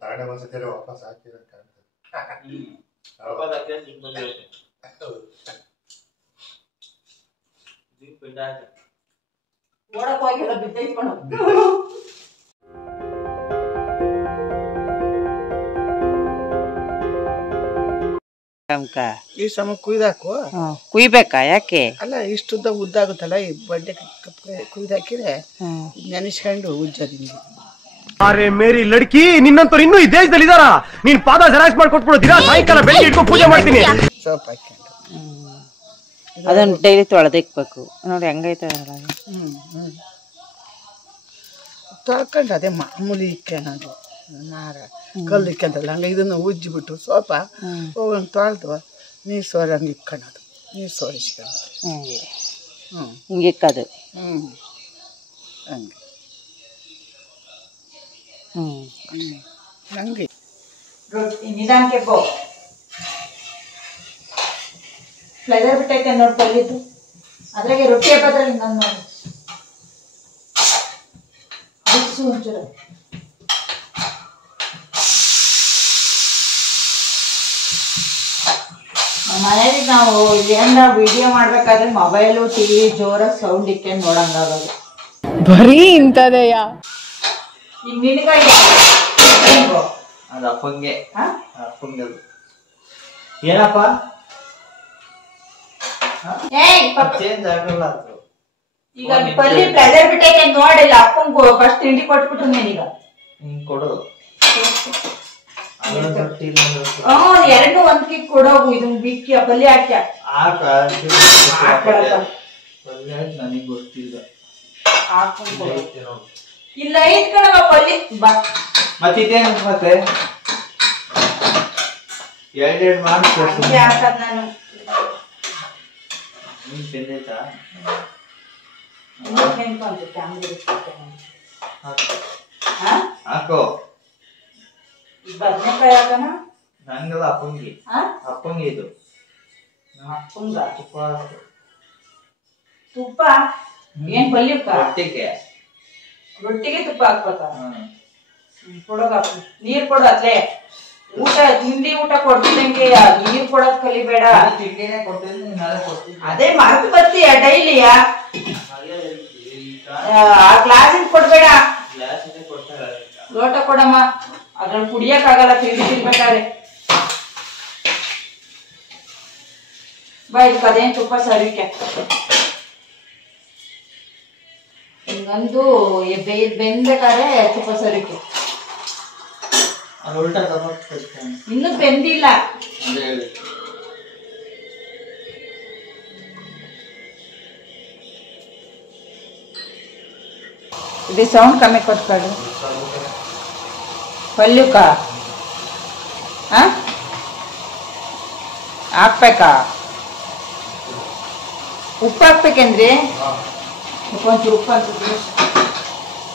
ತಾಂಡೆ ಒಂದ್ಸತಿ ವಾಪಸ್ ಹಾಕಿದ್ರೆ ಓಡಕ್ ಹೋಗಿಲ್ಲ ಬಿದ್ದೈತ್ಕೊಂಡು ಈ ಸಮ ಕುಯ್ದಾಕು ಕುಯ್ಬೇಕಾ ಯಾಕೆ ಅಲ್ಲ ಇಷ್ಟುದ್ದ ಉದ್ದಾಗುತ್ತಲ್ಲ ಈ ಬಡ್ಡೆ ಕುಯ್ದಾಕಿದ್ರೆ ನೆನೆಸ್ಕೊಂಡು ಉಜ್ಜೋದಿಂದ ಅರೆ ಮೇರಿ ಲಡ್ಕಿ ನಿನ್ನಂತವ್ರು ಇನ್ನೂ ಈ ದೇಶದಲ್ಲಿ ಇದಾರ ನೀನ್ ಪಾದ ಜರಾಕ್ಸ್ ಮಾಡ್ಕೊಟ್ಬಿಡು ದಿನ ಸಾಯಂಕಾಲ ಬೆಳಿಗ್ಗೆ ಇಟ್ಕೊಂಡು ಪೂಜೆ ಮಾಡ್ತೀನಿ ಸೋಪ್ ಹಾಕೊಂಡು ಅದನ್ನ ಡೈಲಿ ತೊಳೆದಿಕ್ಬೇಕು ನೋಡಿ ಹೆಂಗೈತೆ ತೊಳ್ಕೊಂಡು ಅದೇ ಮಾಮೂಲಿ ಇಕ್ಕೋದು ನಾರ ಕಲ್ಲು ಇಕ್ಕಂತಲ್ಲ ಹಂಗೆ ಇದನ್ನು ಉಜ್ಜಿಬಿಟ್ಟು ಸೋಪ ಹೋಗಂಗೆ ತೊಳೆದು ನೀರು ಸೋರಂಗೆ ಇಕ್ಕೊಳ್ಳೋದು ನೀರು ಸೋರಿಸ್ಕೊಳ್ಳೋದು ಹಿಂಗೆ ಹಿಂಗೆ ಇಕ್ಕದು ಹಂಗೆ ಹಂಗೆ ನಿಧಾನಕ್ಕೆ ಪೋ ಫ್ಲೈದರ್ ಬಿಟ್ಟೈತೆ ನೋಡಿ ತಲ್ಲಿದ್ದು ಅದ್ರಾಗೆ ರೊಟ್ಟಿ ಹಾಕೋದ್ರಲ್ಲಿ ಹಿಂಗಂದು ನೋಡಿ ಬಿಡಿಸು ಒಂಚೂರು ಮನೇಲಿ ನಾವು ಏನಾರ ವಿಡಿಯೋ ಮಾಡ್ಬೇಕಾದ್ರೆ ಮೊಬೈಲು ಟಿವಿ ಜೋರ ಸೌಂಡ್ ಇಕ್ಕೊಂಡು ನೋಡಂಗಾಗೋದು ಬರೀ ಇಂಥದೆಯ ಈಗ ನಿನಗಾಗಿ ಅದು ಅಪ್ಪಂಗೆ ಅಪ್ಪಂಗದು ಏನಪ್ಪ ಚೇಂಜ್ ಆಗಲ್ಲ ಅದು ಈಗ ಪಲ್ಲಿ ಪ್ಲೆದರ್ ಬಿಟ್ಟೈತೆ ನೋಡಿಲ್ಲ ಅಪ್ಪಂಗ್ ಫಸ್ಟ್ ತಿಂಡಿ ಕೊಟ್ಬಿಟ್ಟು ನೀನೀಗ ಕೊಡು ಎರಡು ಒಂದ್ಕಿ ಕೊಡೋಗು ಇದನ್ ಬಿಕ್ಕಿ ಪಲ್ಯ ಹಾಕ್ಯ ನನಗೆ ಗೊತ್ತಿಲ್ಲ ಇಲ್ಲ ಐತ್ ಕಣವ ಪಲ್ಯ ಬಾ ಮತ್ತಿದೇನು ಮತ್ತೆ ಎರಡೆರಡು ಮಾಡ್ತೀನಿ ಹಾಕದ್ ನಾನು ನೀನ್ ಬೆಂದೈತಾ ಹಾಕೋ ಬದನೆಕಾಯಿ ಹಾಕನ ನಂಗಲ್ಲ ಅಪ್ಪಂಗಿ ಅಪ್ಪಂಗಿ ಇದು ಅಪ್ಪಂಗ ತುಪ್ಪ ತುಪ್ಪ ಏನ್ ಪಲ್ಯಕ್ಕ ರೊಟ್ಟಿಗೆ ತುಪ್ಪ ಹಾಕ್ಬೇಕ ಕೊಡೋಗ ನೀರ್ ಕೊಡು ಅತ್ಲೆ ಊಟ ತಿಂಡಿ ಊಟ ಕೊಡ್ತಿದ್ದಂಗೆ ನೀರ್ ಕೊಡೋದ್ ಕಲಿಬೇಡ ತಿಂಡಿನೇ ಕೊಡ್ತೀನಿ ನಾಳೆ ಕೊಡ್ತೀನಿ ಅದೇ ಮರ್ತು ಬರ್ತೀಯ ಡೈಲಿಯ ಗ್ಲಾಸಿನ ಕೊಡ್ಬೇಡ ಲೋಟ ಕೊಡಮ್ಮ ಅದ್ರಲ್ಲಿ ಕುಡಿಯಕ್ ಆಗಲ್ಲ ತಿಂಡಿ ತಿನ್ಬೇಕಾದ್ರೆ ಬಾ ಇದಕ್ಕೆ ಅದೇನ್ ತುಪ್ಪ ಸರಿಕೆ ಹಿಂಗಂದು ಬೆಂದಬೇಕಾದ್ರೆ ತುಪ್ಪ ಸರಿಕೆ ಇನ್ನು ಬೆಂದಿಲ್ಲ ಇದು ಸೌಂಡ್ ಕಮ್ಮಿ ಕೊಟ್ಕೊಳ್ಳಿ ಪಲ್ಯಕ್ಕ ಹಾಕ್ಬೇಕಾ ಉಪ್ಪು ಹಾಕ್ಬೇಕಂದ್ರಿ ಒಂಚೂರು ಉಪ್ಪು ಅಂತ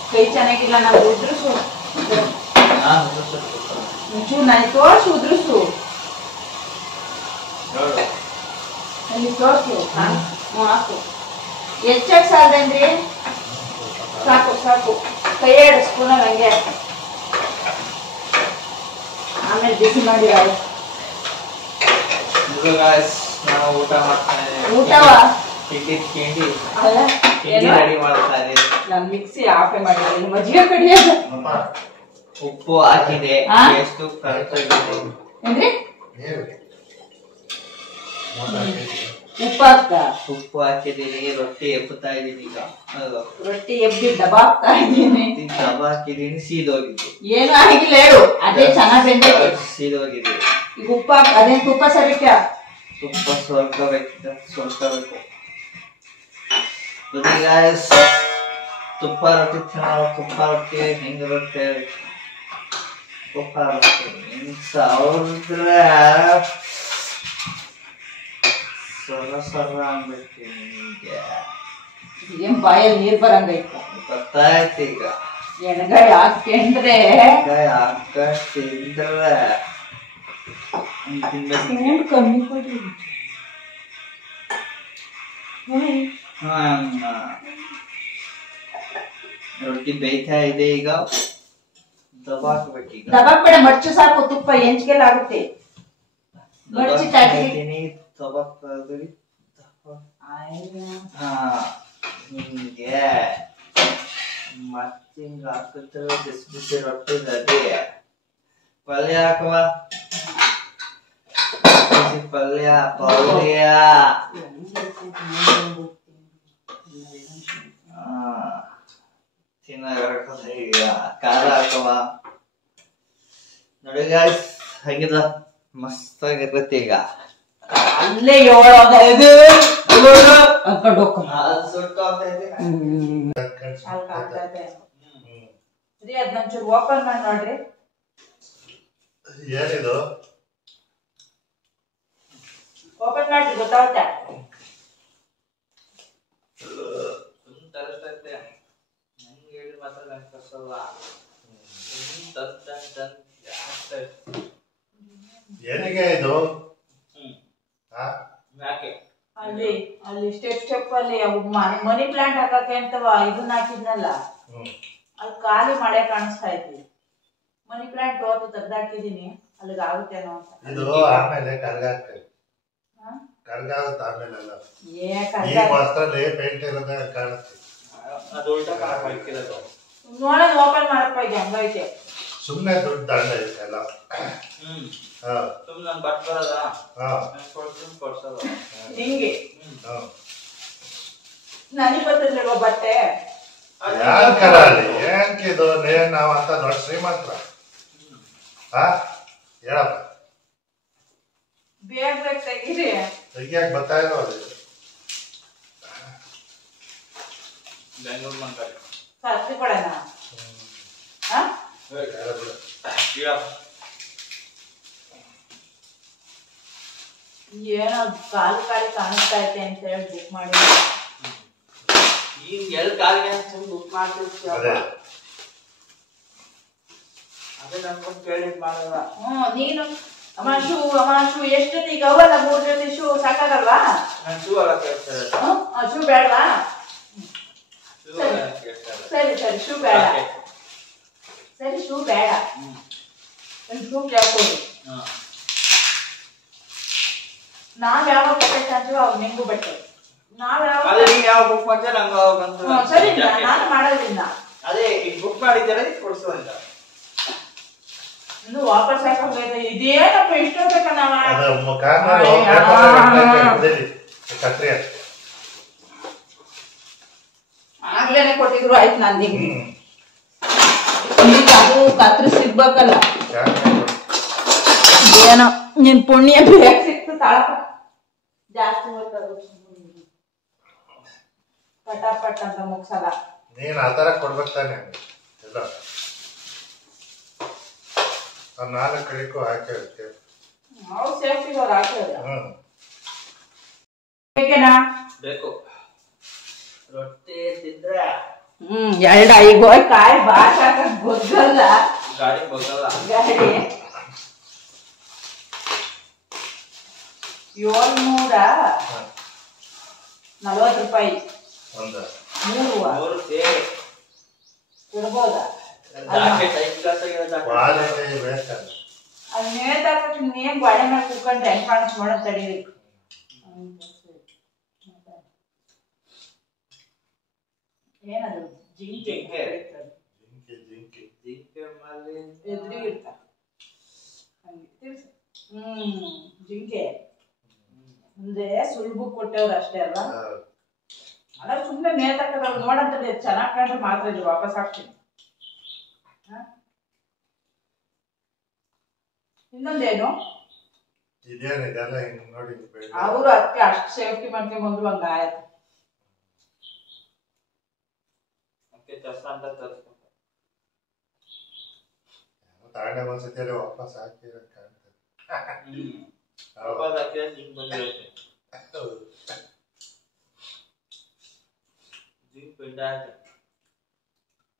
ಕೈ ಚೆನ್ನಾಗಿಲ್ಲ ನಾವು ಉದ್ರಿಸು ಒಂಚೂರು ನನಗೆ ತೋರಿಸು ಉದ್ರಿಸು ನನಗೆ ತೋರಿಸು ಹಾಕು ಹೆಚ್ಚಾಗಿ ಸಾಲದೇನ್ರಿ ಸಾಕು ಸಾಕು ಕೈ 2 ಸ್ಪೂನಲ್ಲಿ ಹಂಗೆ ಆಮೇಲೆ ಬಿಸಿ ಮಾಡಿ ನಾವು ಊಟ ಮಾಡ್ತಾರೆ ಊಟವಾ ನಾನು ಮಿಕ್ಸಿ ಆಫೆ ಮಾಡಿದ್ದೀನಿ ಮಜ್ಜಿಗೆ ಕಡಿಯೋದು ಉಪ್ಪು ಹಾಕಿದೆ ಎಷ್ಟು ಏನ್ರಿ ಉಪ್ಪು ಹಾಕ್ತಾ ಉಪ್ಪು ಹಾಕಿದ್ದೀನಿ ರೊಟ್ಟಿ ಎಪ್ಪುತ್ತಾ ಇದ್ದೀನಿ ಈಗ ರೊಟ್ಟಿ ಎಬ್ಬಿ ದಬಾಕ್ತಾ ಇದ್ದೀನಿ ದಬ ಹಾಕಿದ್ದೀನಿ ಸೀದೋಗಿದ್ದು ಏನು ಆಗಿಲ್ಲ ಹೇಳು ಅದೇ ಚೆನ್ನಾಗಿ ಬೆಂದೈತೆ ಸೀದೋಗಿದೆ ಈಗ ಉಪ್ಪು ಹಾಕ್ ಅದೇನ್ ತುಪ್ಪ ಸರಿಕ ತುಪ್ಪ ಸ್ವಲ್ಪಬೇಕು ತುಪ್ಪ ರೊಟ್ಟಿ ತುಪ್ಪ ರೊಟ್ಟಿ ಹೆಂಗ ರೊಟ್ಟಿ ತುಪ್ಪ ರೊಟ್ಟಿ ಸಾವಿರ ಸರ ಅನ್ಬೇಕು ನಿಮ್ಗೆ ಏನ್ ಬಾಯಲ್ಲಿ ನೀರ್ ಬರಂಗೈತ ಗೊತ್ತಾಯ್ತು ಈಗ ಎಣಗಾಯಿ ಹಾಕ್ಕೊಂಡ್ರೆ ಹಾಕಿದ್ರೆ ಕಮ್ಮಿ ಕೊಡ್ರಿ ರೊಟ್ಟಿ ಬೇಯ್ತಾ ಇದೆ ಈಗ. ದಬಾಕ್ಬೇಕೀಗ. ದಬಾಕ್ಬೇಡ, ಮಡ್ಚು ಸಾಕು, ತುಪ್ಪ ಹೆಂಚ್ಗೆಲ್ಲ ಆಗುತ್ತೆ. ಮಡ್ಚಿ ಹಾಕ್ತೀನಿ, ದಬಾಕ್ತಾ ಇದ್ದೀವಿ. ಹಿಂಗೆ ಮತ್ತಿಂಗ ಹಾಕಿದ್ರೆ ಬಿಸಿ ಬಿಸಿ ರೊಟ್ಟಿ ರೆಡಿ. ಪಲ್ಯ ಹಾಕುವ, ಬಿಸಿ ಪಲ್ಯ ತಿನ್ನ ಈಗ ಖಾರ ಹಾಕುವ. ನೋಡಿ ಗಾಯ್ಸ್, ಹೇಗಿದ ಮಸ್ತ್ ಆಗಿರ್ತೈತಿ. ಈಗ ಅಲ್ಲೇ ಏಳೋದು ಅನ್ಕೊಂಡು ಹೋಗ್ಕೊಂಡು ಅದನ್ನೊಂಚೂರು ಓಪನ್ ಮಾಡಿ ನೋಡ್ರಿ. ಏನಿದು? ಓಪನ್ ಮಾಡ್ರಿ, ಗೊತ್ತಾಗುತ್ತೆ. ಏನಿಗೆ ಇದು? ಅಲ್ಲಿ ಅಲ್ಲಿ ಸ್ಟೆಪ್ ಅಲ್ಲಿ ಮನಿ ಪ್ಲಾಂಟ್ ಹಾಕಕ್ಕೆ ಅಂತವ ಇದನ್ನ ಹಾಕಿದ್ನಲ್ಲ, ಅಲ್ಲಿ ಖಾಲಿ ಮಳೆ ಕಾಣಿಸ್ತಾ ಐತಿ. ಮನಿ ಪ್ಲಾಂಟ್ ಹೋತು ತೆಗ್ದಾಕಿದೀನಿ, ಅಲ್ಲಿಗೆ ಆಗುತ್ತೇನೋ ಅಂತ. ಇದು ಆಮೇಲೆ ಕರ್ಗಾಗ್ತದೆ, ಕರ್ಗಾಗುತ್ತೆ ಆಮೇಲೆಲ್ಲ. ಈ ಮಾಸ್ತರಲ್ಲಿ ಪೇಂಟ್ ಇರೋದ ಕಾಣುತ್ತೆ. ನೋಡೋದು ಓಪನ್ ಮಾಡಪ್ಪ, ಈಗ ಹಂಗೈತೆ. ಸುಮ್ನೆ ದುಡ್ಡು ದಂಡ ಇದೆಲ್ಲ. ಹಿಂಗೆ ನನಗೆ ಬರ್ತದ್ರಲ್ವ ಬಟ್ಟೆ. ಏನಕ್ಕಿದು? ನಾವ್ ಅಂತ ದೊಡ್ಡ ಶ್ರೀಮಂತರ ಹೇಳಪ್ಪ. ಬೇಗ ಬೇಗ ತೆಗೀರಿ. ತೆಗಿಯಾಕ ಬರ್ತಾ ಇರೋ ಅದು ಕತ್ರಿ ಕೊಡೋಣ. ಏನೋ ಕಾಲು ಕಾಲಿ ಕಾಣಿಸ್ತಾ ಐತೆ ಅಂತ ಹೇಳಿ ಬುಕ್ ಮಾಡಿ. ಈಗ ಎಲ್ ಕಾಲಿಗೆ ಬುಕ್ ಮಾಡ್ತಿರ್ತೀವಿ. ಅದೇ ನನ್ಗೊಂದು ಕೇಳಿದ್ ಮಾಡಲ್ಲ. ನೀನು ಅಮ್ಮ ಶೂ ಎಷ್ಟು ಜೊತೆ ಈಗ ಅವಲ್ಲ? 3 ಜೊತೆ ಶೂ ಸಾಕಾಗಲ್ವಾ? ಶೂ ಎಲ್ಲ ಕೇಳ್ತಾರೆ. ಶೂ ಬೇಡವಾ? ಸರಿ ಸರಿ, ಶೂ ಬೇಡ. ಸರಿ, ಶೂ ಬೇಡ. ಒಂದು ಶೂ ಕೇಳ್ಬೋದು. ನಾವ್ ಯಾವಾಗ ಬಟ್ಟೆ ತಂತೀವೋ ಅವಾಗ ನಿಂಗೂ ಬಟ್ಟೆ. ನಾವ್ ಯಾವ ಬುಕ್ ಮಾಡ್ತೀರ ನಂಗೆ ಸರಿ, ನಾನು ಮಾಡೋದಿಲ್ಲ. ಅದೇ ಈಗ ಬುಕ್ ಮಾಡಿದ್ದಾರೆ ಕೊಡ್ಸೋದಿಲ್ಲ. ಇನ್ನು ವಾಪಸ್ ಹಾಕೋಬೇಕು. ಇದೇನಪ್ಪ ಇಷ್ಟೊಂದಕ್ಕ ನಾವ ಆಗ್ಲೇನೆ ಕೊಟ್ಟಿದ್ರು ಆಯ್ತು. ನಂದಿಗೆ ಈಗ ಅದು ಕತ್ರಿ ಸಿಗ್ಬೇಕಲ್ಲ. ಏನೋ ನಿನ್ ಪುಣ್ಯ ಬೇಗ ಸಿಕ್ತು. ತಾಳಪ್ಪ ಜಾಸ್ತಿ ಪಟಾಪಟ್ ಅಂತ ಮುಗ್ಸಲ್ಲ. ನೀನ್ ಆತರ ಕೊಡ್ಬೇಕು ತಾನೆ ಎಲ್ಲ. 4 ಕಡೆಗೂ ಹಾಕಿರುತ್ತೆ. ನಾವು ಸೇಫ್ಟಿಗೆ ಅವ್ರು ಹಾಕಿದ್ರೆ ಬೇಕು. ರೊಟ್ಟಿ ತಿಂದ್ರೆ 2 ಈಗ ಹೋಗಿ ಕಾಯಿ ಬಾಟ್ ಹಾಕಕ್ ಗೊತ್ತಲ್ಲ. ಗಾಡಿ ಬಗ್ಗಲ್ಲ. ಗಾಡಿ 740 ರೂಪಾಯಿ. 3 ಸೇರಿ ಕೊಡ್ಬೋದಾ? ಅಲ್ಲಿ ನೇತಾಕಕ್ಕೆ ನೀನ್ ಗಾಡಿ ಮೇಲೆ ಕುತ್ಕೊಂಡ್ರೆ ಹೆಂಗ್ ಕಾಣಿಸ್ ಮಾಡೋದ್ ತಡೀರಿ. ಏನದು? ಜಿಂಕೆ ಎದುರಿಗೆ ಇರ್ತ. ಜಿಂಕೆ ಮುಂದೆ ಸುಳ್ಬು ಕೊಟ್ಟವ್ರು ಅಷ್ಟೇ ಅಲ್ವಾ? ಅಲ್ಲ, ಸುಮ್ಮನೆ ನೇತಾಕದ ನೋಡಂತ ಚೆನ್ನಾಗ್ ಕಂಡ್ರೆ ಮಾತ್ರ ಇಲ್ಲಿ ವಾಪಸ್ ಹಾಕ್ತೀನಿ. ಇನ್ನೊಂದೇನು, ಅವರು ಅದಕ್ಕೆ ಅಷ್ಟು ಸೇಫ್ಟಿ ಮಾಡ್ಕೊಂಡ್ಬಂದ್ರು ಹಂಗ ಆಯ್ತು. ತಾಂಡೆ ಒಂದ್ಸತಿ ವಾಪಸ್ ಹಾಕಿ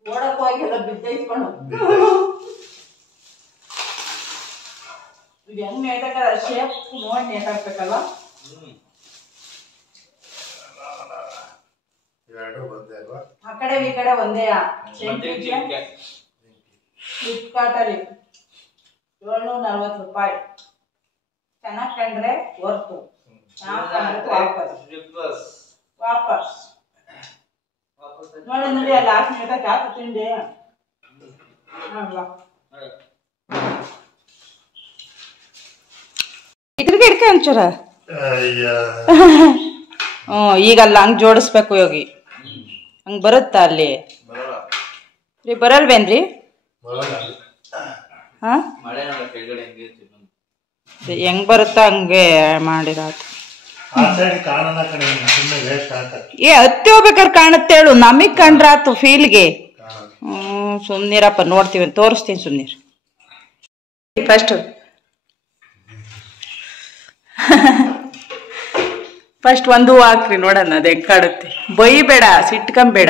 ಓಡಕ್ ಹೋಗಿ ಎಲ್ಲ ಬಿದ್ದೈಸ್ಕೊಂಡು ಇದು ಹೆಂಗ್ ನೇತಾಕ ಶೇಪ್ ನೋಡಿ ನೇತಾಕ್ಬೇಕಲ್ವ? ಇವೆರಡು ಒಂದೇ ಅಲ್ವಾ? ಆ ಕಡೆ ಈ ಕಡೆ ಒಂದೇ. ಫ್ಲಿಪ್ಕಾರ್ಟಲ್ಲಿ 740 ರೂಪಾಯಿ. ಚೆನ್ನಾಗಿ ಕಂಡ್ರೆ ವರ್ತು, ವಾಪಸ್ ನೋಡಿ ನೋಡಿ ಅಲ್ಲಿ ಹಾಕಿ ನೀಟಾಗಿ ಹಾಕಿ ತಿಂಡಿ ಇದ್ರಿಗೆ ಹಿಡ್ಕ ಒಂಚೂರ. ಈಗ ಅಲ್ಲ ಹಂಗ್ ಜೋಡಿಸ್ಬೇಕು ಯೋಗಿ. ಹಂಗ್ ಬರುತ್ತಾ ಅಲ್ಲಿ ರೀ? ಬರಲ್ವೇನ್ರಿ? ಹಾ ಹೆಂಗ್ ಬರುತ್ತಾ ಹಂಗೆ ಮಾಡಿರೋದು. ಏ ಹತ್ತಿ ಹೋಗ್ಬೇಕಾದ್ರೆ ಕಾಣುತ್ತೆ ಹೇಳು, ನಮಗ್ ಕಂಡ್ರಾತು ಫೀಲ್ಗೆ. ಸುಮ್ನಿರಪ್ಪ, ನೋಡ್ತೀವಿ, ತೋರಿಸ್ತೀನಿ ಸುಮ್ನಿರ್. ಫಸ್ಟ್ ಒಂದು ಹಾಕ್ರಿ ನೋಡೋಣ ಅದು ಹೆಂಗ್ ಕಾಡುತ್ತೆ. ಬೈಬೇಡ, ಸಿಟ್ಕೊಂಬೇಡ.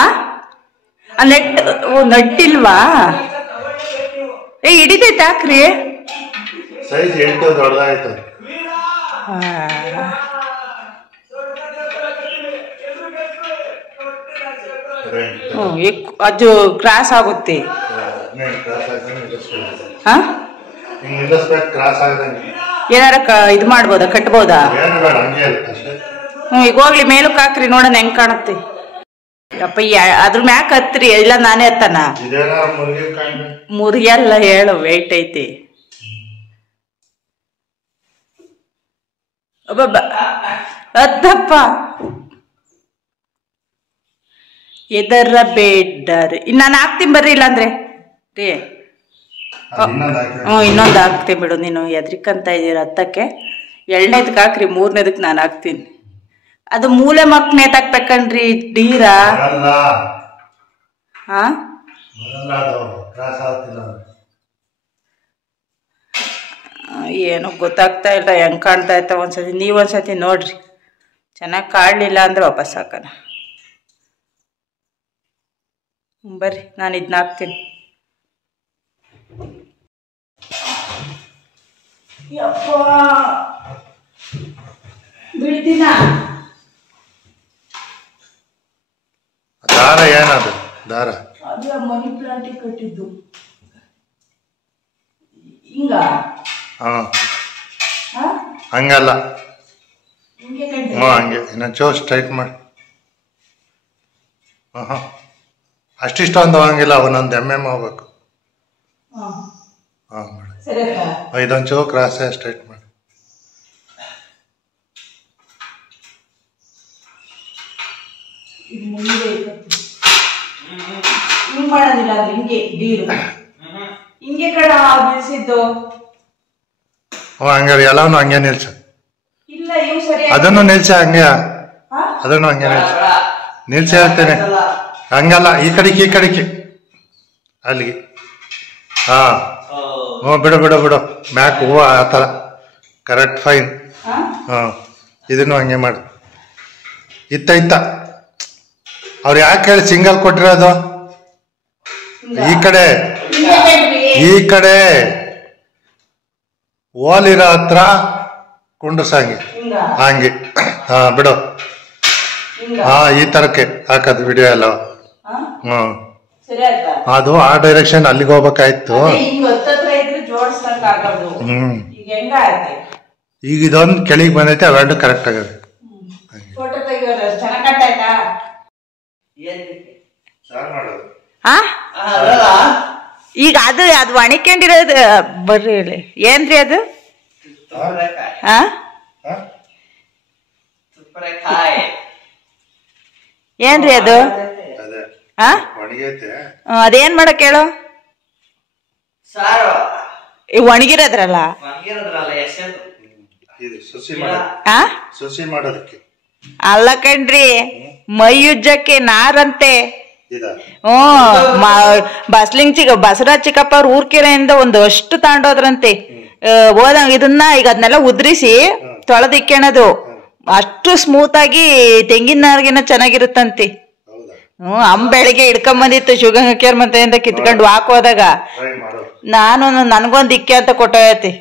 ಆ ನಟ್ಟಿಲ್ವಾ? ಏ ಹಿಡಿತೈತೆ ಹಾಕ್ರಿ. ಸೈಜ್ 8 ದೊಡ್ಡದಾಯ್ತು. ಅದು ಕ್ರಾಸ್ ಆಗುತ್ತೆ. ಏನಾರ ಇದು ಮಾಡ್ಬೋದಾ, ಕಟ್ಬೋದಾ? ಈಗ ಹೋಗ್ಲಿ ಮೇಲಕ್ಕೆ ಹಾಕ್ರಿ ನೋಡೋಣ ಹೆಂಗ್ ಕಾಣುತ್ತೆ. ಅಪ್ಪ ಅದ್ರ ಮ್ಯಾಕ್ ಹತ್ರಿ, ಇಲ್ಲ ನಾನೇ ಹತ್ತನ. ಮುರಿಯಲ್ಲ ಹೇಳು, ವೇಟ್ ಐತಿ. ಹತ್ತಪ್ಪ. ಎದರ ಬೇಡ್ರಿ. ನಾನು ಹಾಕ್ತೀನಿ ಬರ್ರಿ, ಇಲ್ಲಾಂದ್ರೆ ರೀ. ಇನ್ನೊಂದು ಹಾಕ್ತೀನಿ ಬಿಡು. ನೀನು ಎದ್ರಿಕಂತ ಇದೀರ ಹತ್ತಕ್ಕೆ. 2ನೇದಕ್ಕೆ ಹಾಕ್ರಿ, 3ನೇದಕ್ಕೆ ನಾನು ಹಾಕ್ತೀನಿ. ಅದು ಮೂಲೆ ಮಕ್ ನೇತಾಕ್ಬೇಕನ್ರಿ ಡೀರ. ಹಾ ಏನೋ ಗೊತ್ತಾಗ್ತಾ ಇಲ್ಲ, ಹೆಂಗ್ ಕಾಣ್ತಾ ಇರ್ತ. ಒಂದ್ಸತಿ ನೀವೊಂದ್ಸತಿ ನೋಡ್ರಿ, ಚೆನ್ನಾಗಿ ಕಾಣಲಿಲ್ಲ ಅಂದ್ರೆ ವಾಪಸ್ ಹಾಕೋಣ. ಬರ್ರಿ, ನಾನು ಇದನ್ನ ಹಾಕ್ತೀನಿ. ಬಿಡ್ತೀನ. ದಾರ ಏನದು? ದಾರ ಅದು ಮನಿ ಪ್ಲಾಂಟ್ ಕಟ್ಟಿದ್ದು. ಹಿಂಗ ಹಂಗಲ್ಲ, ಹಂಗೆ ಇನ್ನೊಂಚೋ ಸ್ಟ್ರೈಟ್ ಮಾಡಿ. ಅಷ್ಟಿಷ್ಟು ಒಂದು ಹಂಗಿಲ್ಲ, ಒಂದೊಂದು ಹೋಗ್ಬೇಕು. ಇದೊಂಚೋ ಕ್ರಾಸ್ ಸ್ಟ್ರೈಟ್ ಮಾಡಿ. ಹಿಂಗ್ ಮಾಡೋದಿಲ್ಲ, ಅದು ಹಿಂಗೆ ಡೀರು ಹಿಂಗೆ ಕಡ ನಿಲ್ಸಿದ್ದು. ಹಂಗಾರೆ ಎಲ್ಲವೂ ಹಂಗೆ ನಿಲ್ಸ. ಇಲ್ಲ ಇವು ಸರಿ. ಅದನ್ನು ನಿಲ್ಸ ಹಂಗೆ, ಅದನ್ನು ಹಂಗೆ ನಿಲ್ಸಿ ಹೇಳ್ತೇನೆ. ಹಂಗಲ್ಲ, ಈ ಕಡೆಗೆ ಅಲ್ಲಿಗೆ. ಬಿಡು ಬಿಡು ಬಿಡು, ಮ್ಯಾಕ್ ಹೂವು ಆ ಥರ ಕರೆಕ್ಟ್, ಫೈನ್. ಇದನ್ನು ಹಂಗೆ ಮಾಡಿ. ಇತ್ತ ಅವ್ರು ಯಾಕೆ ಹೇಳಿ ಸಿಂಗಲ್ ಕೊಟ್ಟಿರೋದು? ಈ ಕಡೆ ಓಲಿರೋ ಹತ್ರ ಕುಂಡ್ರಸಂಗೆ ಹಂಗೆ. ಬಿಡು. ಈ ತರಕ್ಕೆ ಹಾಕದು ವಿಡಿಯೋ ಎಲ್ಲ. ಅದು ಆ ಡೈರೆಕ್ಷನ್ ಅಲ್ಲಿಗೆ ಹೋಗ್ಬೇಕಾಯ್ತು. ಈಗ ಇದೊಂದು ಕೆಳಗೆ ಬಂದೈತೆ, ಅವೆರಡು ಕರೆಕ್ಟ್ ಆಗವೆ. ಈಗ ಅದು ಒಣಕೊಂಡಿರೋದು ಬರ್ರಿ ಹೇಳಿ. ಏನ್ರಿ ಅದು? ಏನ್ರಿ ಅದು? ಅದೇನ್ ಮಾಡಕ್ ಹೇಳು? ಒಣಗಿರೋದ್ರಲ್ಲ. ಅಲ್ಲ ಕಣ್ರಿ, ಮೈಯುಜ್ಜಕ್ಕೆ ನಾರಂತೆ. ಬಸವರಾಜ್ ಚಿಕ್ಕಪ್ಪ ಅವ್ರ ಊರ್ಕೆರೆಯಿಂದ ಒಂದು ಅಷ್ಟು ತಾಂಡೋದ್ರಂತೆ. ಹೋದಂಗ ಇದನ್ನ ಈಗ ಅದನ್ನೆಲ್ಲ ಉದ್ರಿಸಿ ತೊಳೆದಿಕ್ಕೆಣದು ಅಷ್ಟು ಸ್ಮೂತ್ ಆಗಿ ತೆಂಗಿನ ನಾರ್ಗಿನ ಚೆನ್ನಾಗಿರುತ್ತಂತೆ. ಬೆಳಿಗ್ಗೆ ಹಿಡ್ಕೊಂಬಂದಿತ್ತು ಶಿವಗಂಗಾ ಮಂತೆಯಿಂದ ಕಿತ್ಕೊಂಡು ಹಾಕೋದಾಗ. ನನಗೊಂದು ಇಕ್ಕೆ ಅಂತ ಕೊಟ್ಟೋಯತಿ.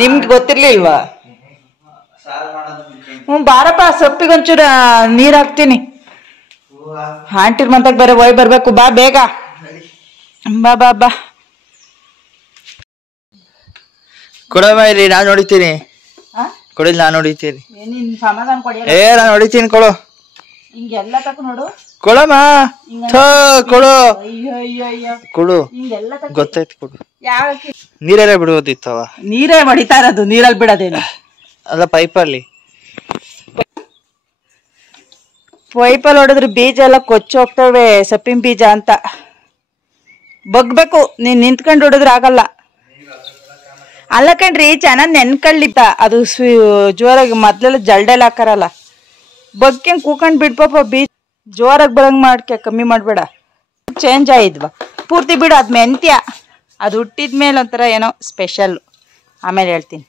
ನಿಮ್ಗೆ ಗೊತ್ತಿರ್ಲಿಲ್ವಾ? ಸಾರು ಮಾಡೋದು ಬಿಟ್ಕೊಂಡು ಹ್ಞೂ ಬಾರಪ್ಪ ಸೊಪ್ಪಿಗೊಂಚೂರು ನೀರು ಹಾಕ್ತೀನಿ. ಆಂಟಿರ್ ಮಂತಕ್ಕೆ ಬೇರೆ ಒಯ್ ಬರ್ಬೇಕು. ಬಾ ಬೇಗ ಬಾ ಬಾ ಬಾ. ಕೊಡಮ್ಮ ಇಲ್ಲಿ ನಾನು ಹೊಡಿತೀನಿ. ಕೊಡಿಲ್ಲ ನಾನು ಹೊಡಿತೀನಿ. ನಿನ್ ಸಮಾಧಾನ ಕೊಡಿ. ನಾನು ಹೊಡಿತೀನಿ ಕೊಡು. ಹಿಂಗೆಲ್ಲ ತಕ ನೋಡು. ಕೊಡಮ್ಮ ಕೊಡು ಅಯ್ಯೋ ಅಯ್ಯೋ ಅಯ್ಯೋ ಕೊಡು. ಹಿಂಗೆಲ್ಲ ತಕ ಗೊತ್ತಾಯ್ತು ಕೊಡು. ಯಾಕೆ ನೀರಲ್ಲೇ ಬಿಡೋದಿತ್ತವ. ನೀರೇ ಹೊಡಿತಾ ಇರೋದು, ನೀರಲ್ಲಿ ಬಿಡೋದೇನು? ಅಲ್ಲ ಪೈಪಲ್ಲಿ ಹೊಡೆದ್ರೆ ಬೀಜ ಎಲ್ಲ ಕೊಚ್ಚಿ ಹೋಗ್ತವೆ, ಸೊಪ್ಪಿನ ಬೀಜ ಅಂತ. ಬಗ್ಬೇಕು, ನೀನ್ ನಿಂತ್ಕೊಂಡು ಹೊಡೆದ್ರೆ ಆಗಲ್ಲ. ಅಲ್ಲ ಕಣ್ರಿ, ಚೆನ್ನಾಗಿ ನೆನ್ಕೊಳ್ಳಿತ್ತ ಅದು ಜೋರಾಗಿ ಮೊದ್ಲೆಲ್ಲ ಜಲ್ಡೆಲ್ಲ ಹಾಕಾರಲ್ಲ. ಬಗ್ಗೆಂಗ್ ಕೂಕೊಂಡ್ ಬಿಡ್ಪಪ್ಪ, ಬೀಜ ಜೋರಾಗಿ ಬರಂಗ್ ಮಾಡ್ಕೆ, ಕಮ್ಮಿ ಮಾಡ್ಬೇಡ. ಚೇಂಜ್ ಆಯಿದ್ವಾ ಪೂರ್ತಿ ಬಿಡು. ಅದು ಮೆಂತ್ಯ, ಅದು ಹುಟ್ಟಿದ್ಮೇಲೆ ಒಂಥರ ಏನೋ ಸ್ಪೆಷಲ್. ಆಮೇಲೆ ಹೇಳ್ತೀನಿ.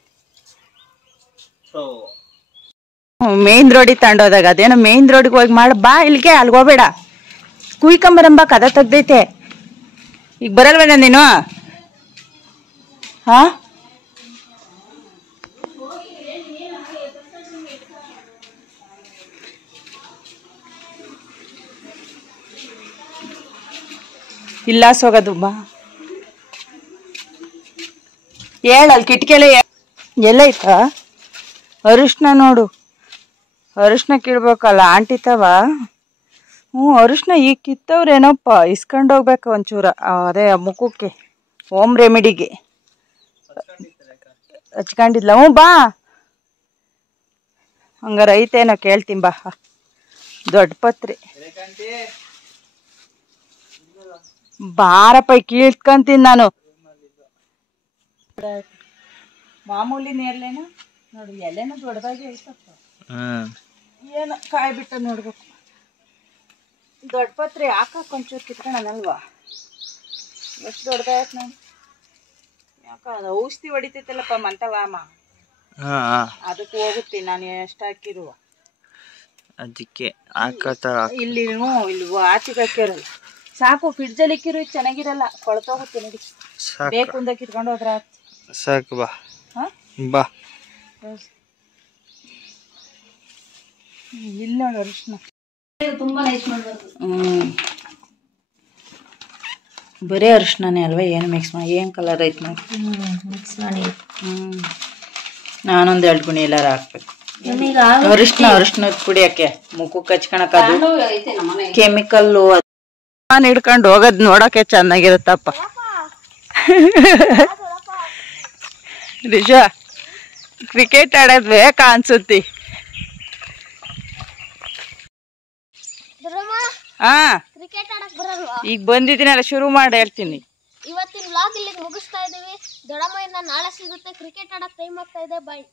ಮೇನ್ ರೋಡಿಗೆ ತಗೊಂಡೋದಾಗ ಅದೇನೋ ಮೇನ್ ರೋಡಿಗೆ ಹೋಗಿ ಮಾಡ. ಬಾ ಇಲ್ಲಿಗೆ, ಅಲ್ಲಿಗೆ ಹೋಗ್ಬೇಡ. ಕುಯ್ಕೊಂಬರಂಬ, ಕದ ತೆಗ್ದೈತೆ. ಈಗ ಬರಲ್ವೇನ ನೀನು? ಹಾ ಇಲ್ಲ ಸೋಗದು. ಬಾ ಹೇಳಲ್ಲಿ ಕಿಟಕಿಯಲ್ಲೇ ಎಲ್ಲ ಐತಾ? ಅರಿಶಿನ ನೋಡು, ಅರಿಶಿನ ಕೀಳ್ಬೇಕಲ್ಲ ಆಂಟಿ ತವ. ಅರಿಶಿನ ಈಗ ಕಿತ್ತವ್ರೇನಪ್ಪ, ಇಸ್ಕೊಂಡೋಗ್ಬೇಕು ಒಂಚೂರ. ಅದೇ ಮುಖಕ್ಕೆ ಹೋಮ್ ರೆಮಿಡಿಗೆ ಹಚ್ಕೊಂಡಿದ್ಲ. ಬಾ ಹಂಗಾರ ಐತೇನೋ ಕೇಳ್ತೀನಿ. ಬಾ ದೊಡ್ಡ ಪತ್ರಿ ಬಾರಪ್ಪ, ಕೀಳ್ಕೊಂತೀನಿ ನಾನು. ಮಾಮೂಲಿ ನೇರ್ಲೇನ ನೋಡು, ಎಲೆನೂ ದೊಡ್ಡದಾಗಿ ಐತಪ್ಪ. ಏನೋ ಕಾಯಿ ಬಿಟ್ಟ ನೋಡ್ಬೇಕು. ದೊಡ್ಡ ಪತ್ರಿ ಹಾಕಕ್ ಒಂಚೂರು ಕಿತ್ಕೊಳ್ಳೋಣಲ್ವಾ? ಎಷ್ಟು ದೊಡ್ಡದಾಯ್ತು ನಾನು. ಯಾಕ ಅದು ಔಷಧಿ ಹೊಡಿತೈತಲ್ಲಪ್ಪ ಮಂತವಾಮ, ಅದಕ್ಕೆ ಹೋಗುತ್ತೆ. ನಾನು ಎಷ್ಟು ಹಾಕಿರುವ ಅದಕ್ಕೆ ಹಾಕತ್ತ. ಇಲ್ಲಿ ಇಲ್ಲಿ ಆಚೆಗೆ ಹಾಕಿರಲ್ಲ ಸಾಕು. ಫ್ರಿಡ್ಜಲ್ಲಿ ಇಕ್ಕಿರು ಚೆನ್ನಾಗಿರಲ್ಲ, ಕೊಳ್ತೋಗುತ್ತೆ ನೋಡಿ. ಬೇಕು ಅಂದ ಕಿತ್ಕೊಂಡು ಹೋದ್ರ ಸಾಕು. ಬಾ ಬಾ. ಇಲ್ಲ ನೋಡು ಅರಿಶಿನ ತುಂಬಾ ನೈಸ್ ಮಾಡ್ಬಾರ್ದು. ಬರೀ ಅರಿಶಿನೇ ಅಲ್ವಾ? ಏನು ಮಿಕ್ಸ್ ಮಾಡಿ ಏನು ಕಲರ್ ಐತೆ ನೋಡಿ. ಮಿಕ್ಸ್ ಮಾಡಿ ನಾನೊಂದು 2 ಗುಣಿ ಎಲ್ಲಾರು ಹಾಕ್ಬೇಕು. ಅರಿಶಿನದ ಪುಡಿ ಹಾಕಿ ಮುಖಕ್ಕೆ ಹಚ್ಕೊಳಕ್, ಅದು ಕೆಮಿಕಲ್ಲು. ನಾನು ಹಿಡ್ಕೊಂಡು ಹೋಗೋದ್ ನೋಡಕ್ಕೆ ಚೆನ್ನಾಗಿರುತ್ತಪ್ಪ. ನಿಜ, ಕ್ರಿಕೆಟ್ ಆಡೋದ್ ಬೇಕಾ ಅನ್ಸುತ್ತಿ. ಹಾ ಈಗ ಬಂದಿದ್ದೀನಲ್ಲ, ಶುರು ಮಾಡಿ ಹೇಳ್ತೀನಿ. ಇವತ್ತಿನ ವ್ಲಾಗ್ ಇಲ್ಲಿಗೆ ಮುಗಿಸ್ತಾ ಇದೀವಿ. ದೊಡ್ಡಮ್ಮ ನಾಳೆ ಸಿಗುತ್ತೆ. ಕ್ರಿಕೆಟ್ ಆಡಕ್ ಟೈಮ್ ಆಗ್ತಾ ಇದೆ. ಬಾಯ್.